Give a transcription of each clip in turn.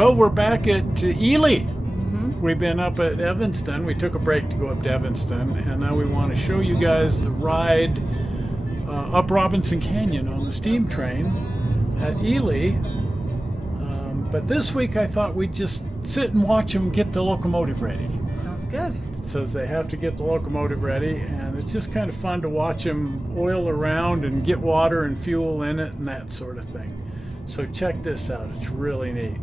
Well, we're back at Ely. We've been up at Evanston. We took a break to go up to Evanston, and now we want to show you guys the ride up Robinson Canyon on the steam train at Ely. But this week I thought we'd just sit and watch them get the locomotive ready. Sounds good. It says they have to get the locomotive ready, and it's just kind of fun to watch them oil around and get water and fuel in it and that sort of thing. So check this out. It's really neat.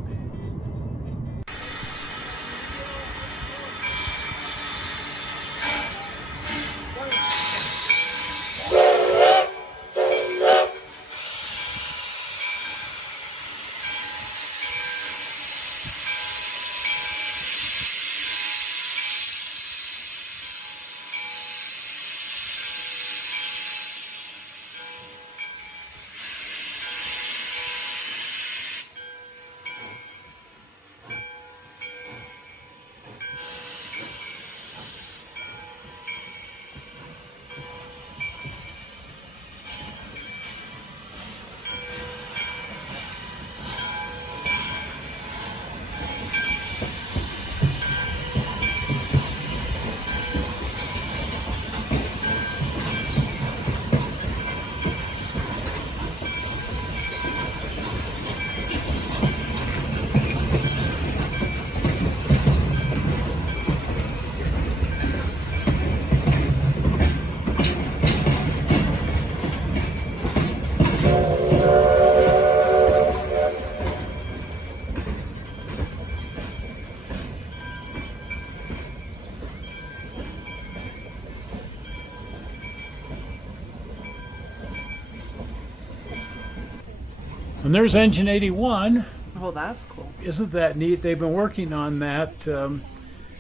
And there's engine 81. Oh, that's cool. Isn't that neat? They've been working on that, and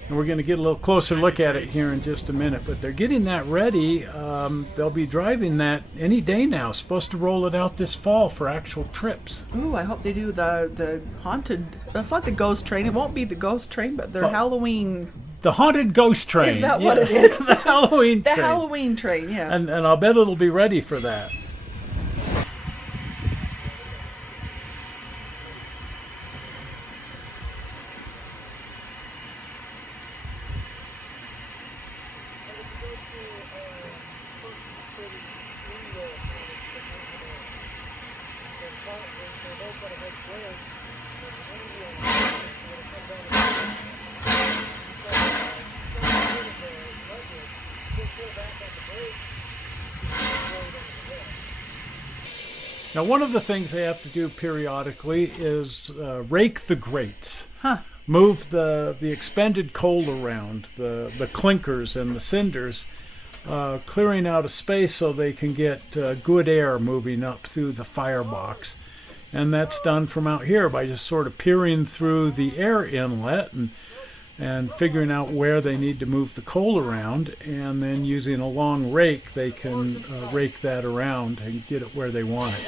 we're going to get a little closer look at it here in just a minute. But they're getting that ready. They'll be driving that any day now. Supposed to roll it out this fall for actual trips. Ooh, I hope they do the haunted. That's not the ghost train. It won't be the ghost train, but their Oh. Halloween. The haunted ghost train. Is that what it is? The Halloween The train. Halloween train, yes. And I'll bet it'll be ready for that. Now, one of the things they have to do periodically is rake the grates. Huh. Move the expended coal around, the clinkers and the cinders, clearing out a space so they can get good air moving up through the firebox. And that's done from out here by just sort of peering through the air inlet and figuring out where they need to move the coal around, and then using a long rake they can rake that around and get it where they want it.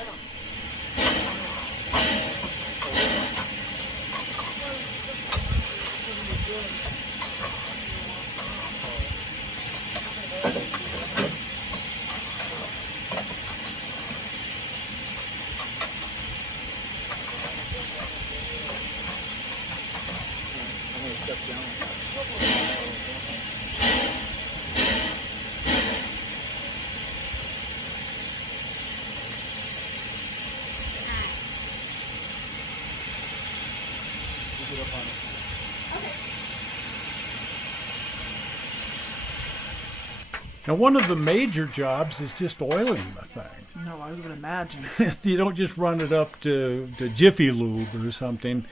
Now, one of the major jobs is just oiling the thing. No, I would imagine. You don't just run it up to Jiffy Lube or something.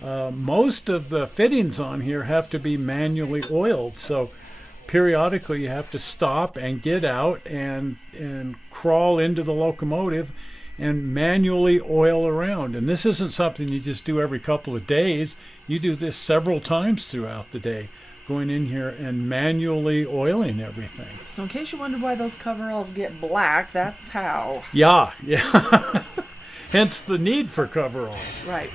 Most of the fittings on here have to be manually oiled, so periodically you have to stop and get out and crawl into the locomotive and manually oil around. And this isn't something you just do every couple of days. You do this several times throughout the day, going in here and manually oiling everything. So in case you wonder why those coveralls get black, that's how. Yeah. Hence the need for coveralls. Right.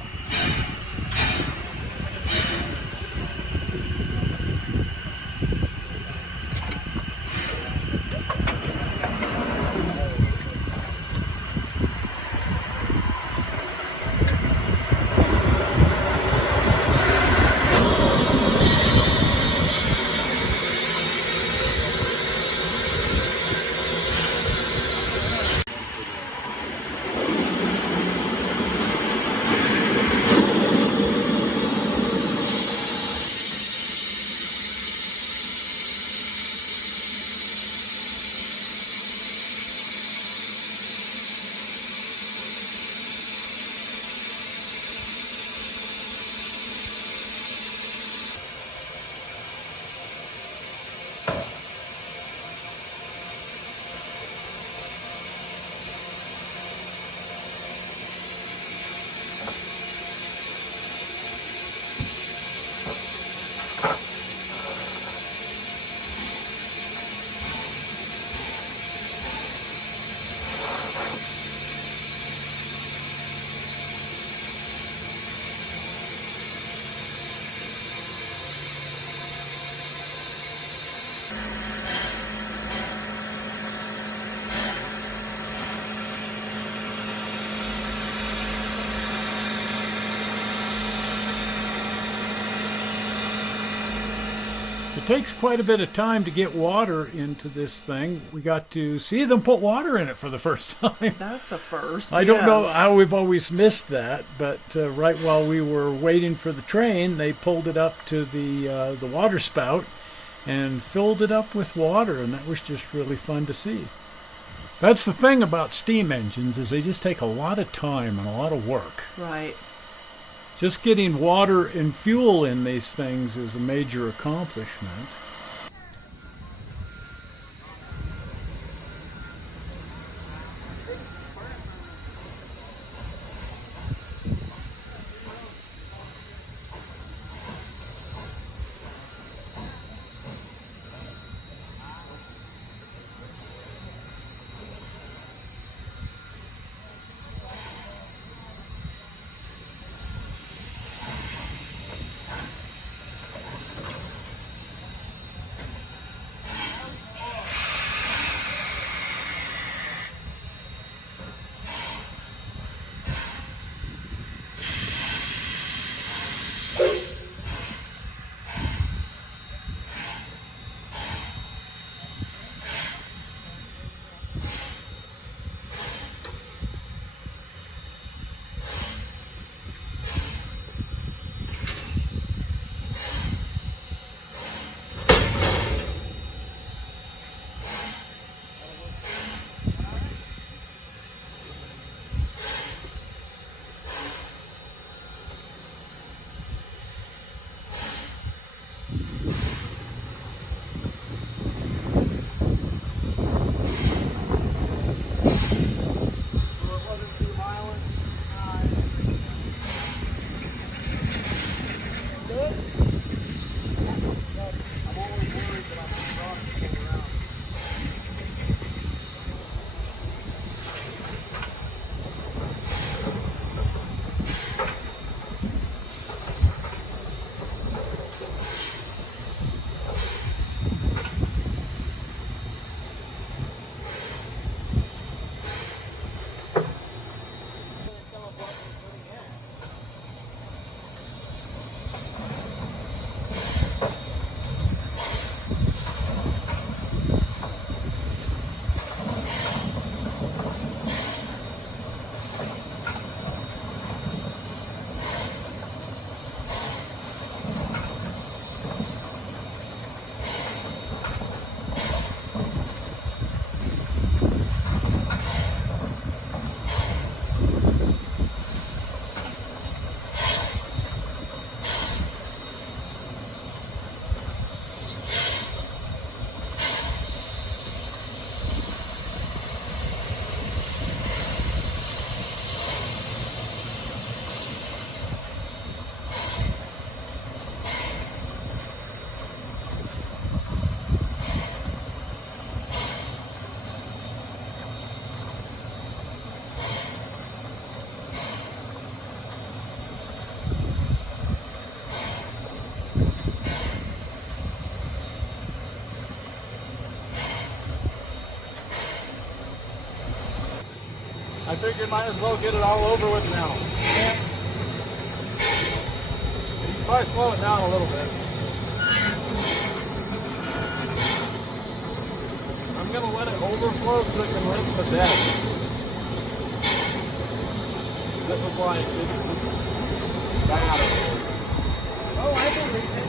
takes quite a bit of time to get water into this thing. We got to see them put water in it for the first time. That's a first. I don't know how we've always missed that, but right while we were waiting for the train, they pulled it up to the water spout and filled it up with water, and that was just really fun to see. That's the thing about steam engines, is they just take a lot of time and a lot of work. Right. Just getting water and fuel in these things is a major accomplishment. I figured might as well get it all over with now. Yeah. You can probably slow it down a little bit. I'm going to let it overflow so it can rinse the deck. That was like, it's bad. Oh, I believe it.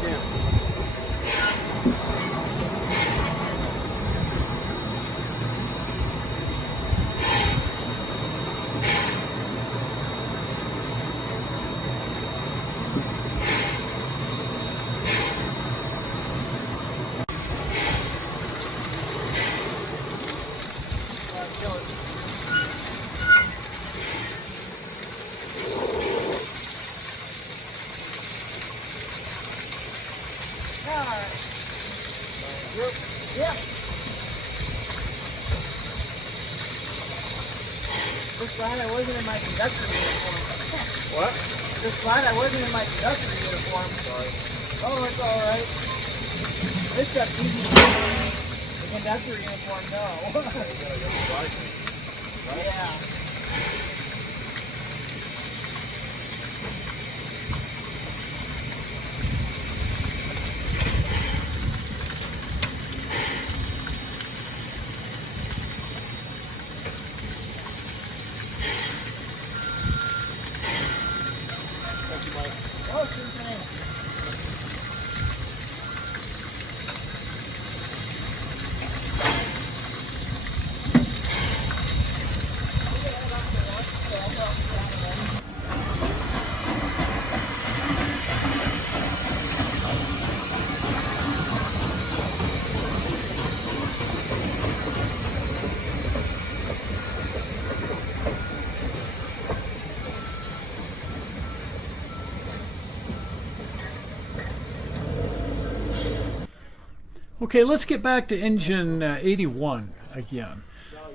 Again. Just glad I wasn't in my conductor uniform. What? Just glad I wasn't in my conductor uniform. Sorry. Oh, it's alright. This stuff's easy to do. The conductor uniform, no. Yeah. Okay, let's get back to engine 81 again.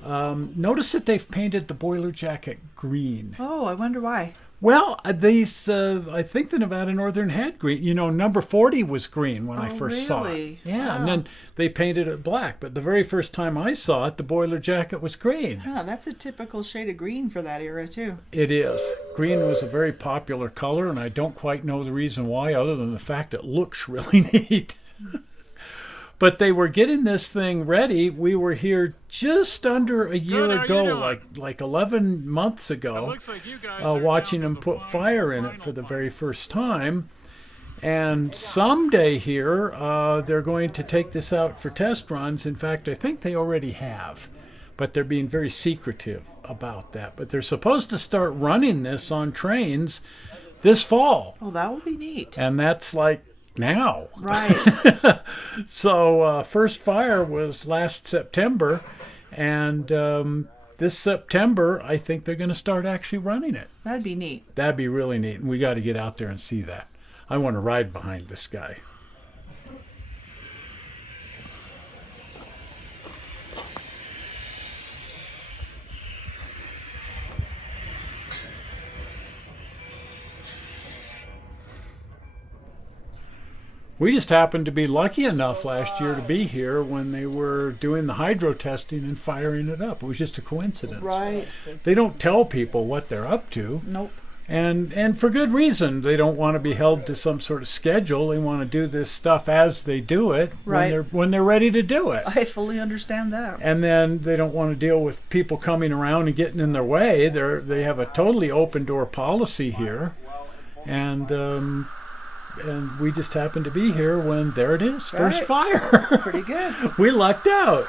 Notice that they've painted the boiler jacket green. Oh, I wonder why. Well, these, I think the Nevada Northern had green. You know, number 40 was green when I first saw it. Really? Yeah, and Wow. then they painted it black. But the very first time I saw it, the boiler jacket was green. Yeah, that's a typical shade of green for that era, too. It is. Green was a very popular color, and I don't quite know the reason why, other than the fact it looks really neat. But they were getting this thing ready. We were here just under a year Good, how you ago, doing? like 11 months ago, Looks like you guys are watching down them to the put fire in it final for the part. very first time. And someday here, they're going to take this out for test runs. In fact, I think they already have. But they're being very secretive about that. But they're supposed to start running this on trains this fall. Oh, that would be neat. And that's like now. Right. So first fire was last September, and this September I think they're going to start actually running it. That'd be neat. That'd be really neat, and we got to get out there and see that. I want to ride behind this guy. We just happened to be lucky enough last year to be here when they were doing the hydro testing and firing it up. It was just a coincidence. Right. They don't tell people what they're up to, Nope. and for good reason. They don't want to be held to some sort of schedule. They want to do this stuff as they do it Right. when they're ready to do it. I fully understand that. And then they don't want to deal with people coming around and getting in their way. They have a totally open door policy here, and we just happened to be here when there it is, first Right. fire. Pretty good. We lucked out.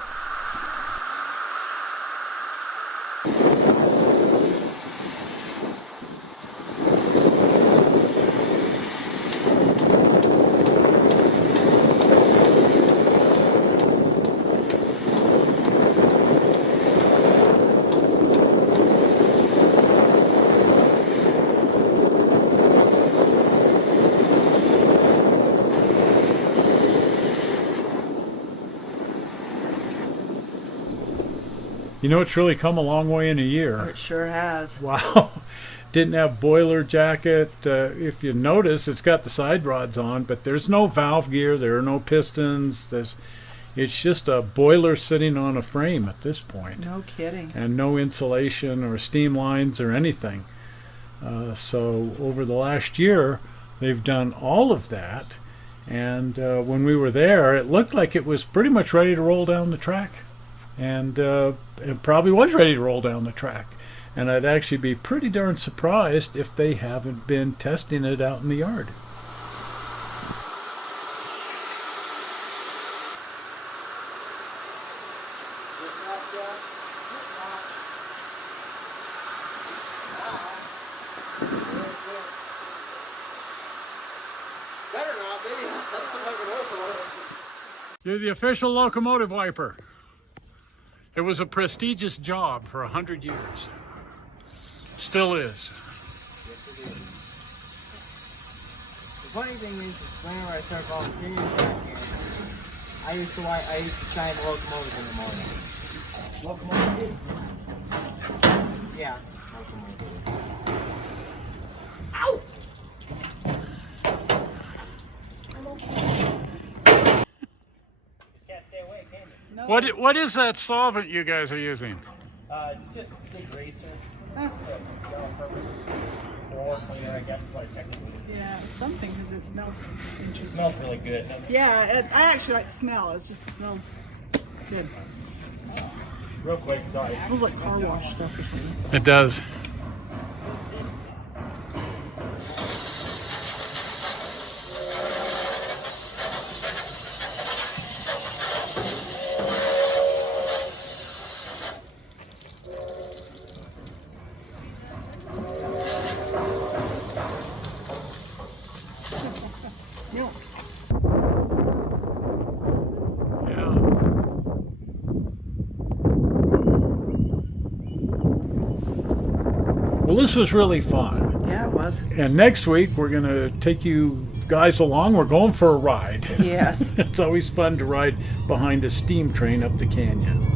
You know, it's really come a long way in a year. It sure has. Wow. Didn't have boiler jacket. If you notice, it's got the side rods on, but there's no valve gear. There are no pistons. It's just a boiler sitting on a frame at this point. No kidding. And no insulation or steam lines or anything. So over the last year, they've done all of that. And when we were there, it looked like it was pretty much ready to roll down the track. And it probably was ready to roll down the track. And I'd actually be pretty darn surprised if they haven't been testing it out in the yard. Better not be. That's the like an oil. You're the official locomotive wiper. It was a prestigious job for 100 years. Still is. The funny thing is, whenever I start volunteering back here, I used to shine the locomotives in the morning. Locomotive? Yeah, locomotive. Ow! Just can't stay away, can you? No. What is that solvent you guys are using? It's just big racer. General purpose. Floor cleaner, I guess is what it technically is. Yeah, something because it smells It interesting. smells really good. Yeah, I actually like the smell. It just smells good. Real quick, sorry. It smells like car wash stuff or something. It does. Well, this was really fun. Yeah, it was. And next week, we're going to take you guys along. We're going for a ride. Yes. It's always fun to ride behind a steam train up the canyon.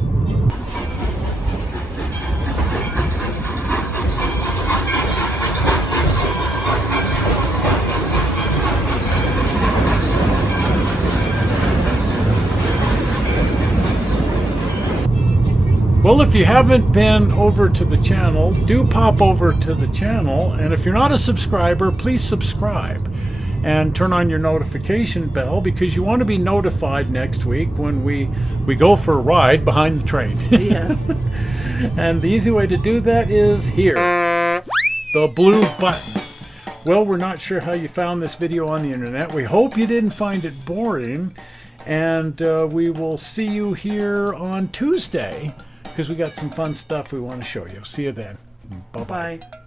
Well, if you haven't been over to the channel, do pop over to the channel. And if you're not a subscriber, please subscribe and turn on your notification bell, because you want to be notified next week when we go for a ride behind the train. Yes. And the easy way to do that is here, the blue button. Well, we're not sure how you found this video on the internet. We hope you didn't find it boring. And we will see you here on Tuesday, because we got some fun stuff we want to show you. See you then. Bye-bye. Bye.